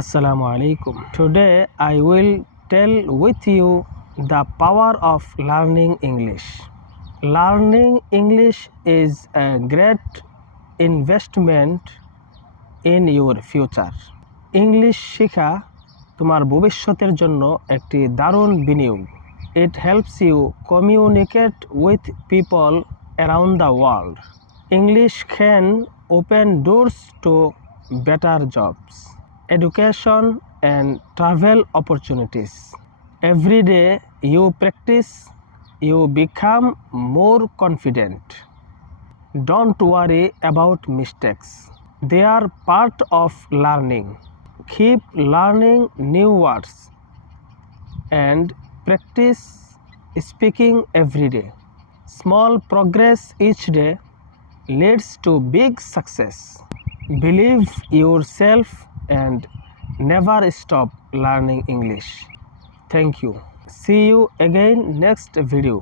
Assalamu alaikum. Today I will tell with you the power of learning English. Learning English is a great investment in your future. English শেখা তোমার ভবিষ্যতের জন্য একটি দারুণ বিনিয়োগ। It helps you communicate with people around the world. English can open doors to better jobs, education and travel opportunities. Every day you practice, you become more confident. Don't worry about mistakes. They are part of learning. Keep learning new words and practice speaking every day. Small progress each day leads to big success. Believe yourself and never stop learning English. Thank you. See you again next video.